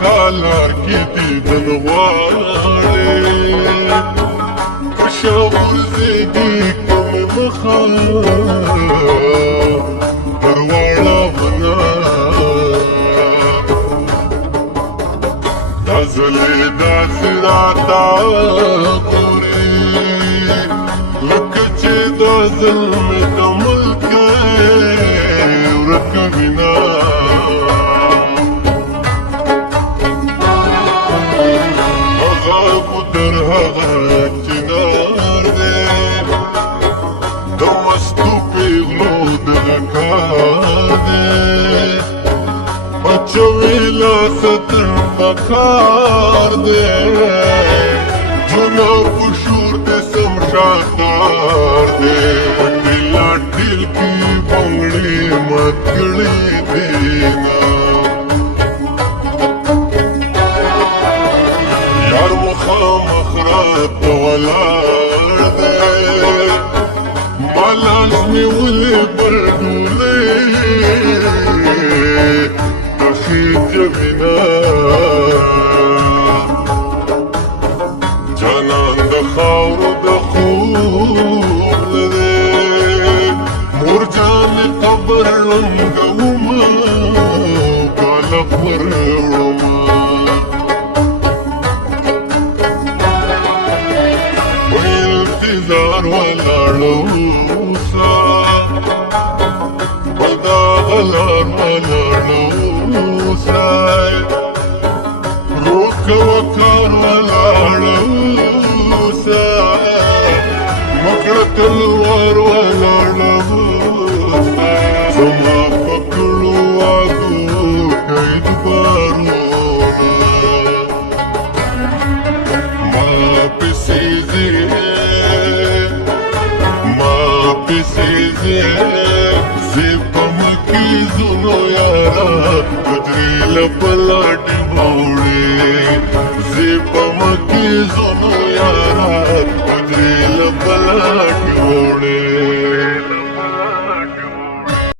کالار کې دې دنواړې پشاور زیږي کوم مخار پرواړه بنا دازلې داسراتا ګورې لکه چې دا ظلم د ملک ورک وینا در هغه چنار دی د وستو پیغلو دغه کار دی اچوي لاس تر بکار دی جونا پشور د سمشاتار دی پټی لاټیل کی بنگړي متګړي دینا یار مخامخ رات ولاړ دی مالاس مې ولې بردولې تخې جبینا جانان د خاورو د خوب لري مور جان قبر لنګومه بالغ ورړمه انتظار ولاړوسا بدا غلار ولاړوسا روک وکار ولاړوسا مکړه تلوار ولاړوسا زما پکړو واګو قید بارونا ما پسې زیپم کی زنو یارا گجری لپلاٹی باوڑی زیپم کی زنو یارا گجری لپلاٹی باوڑی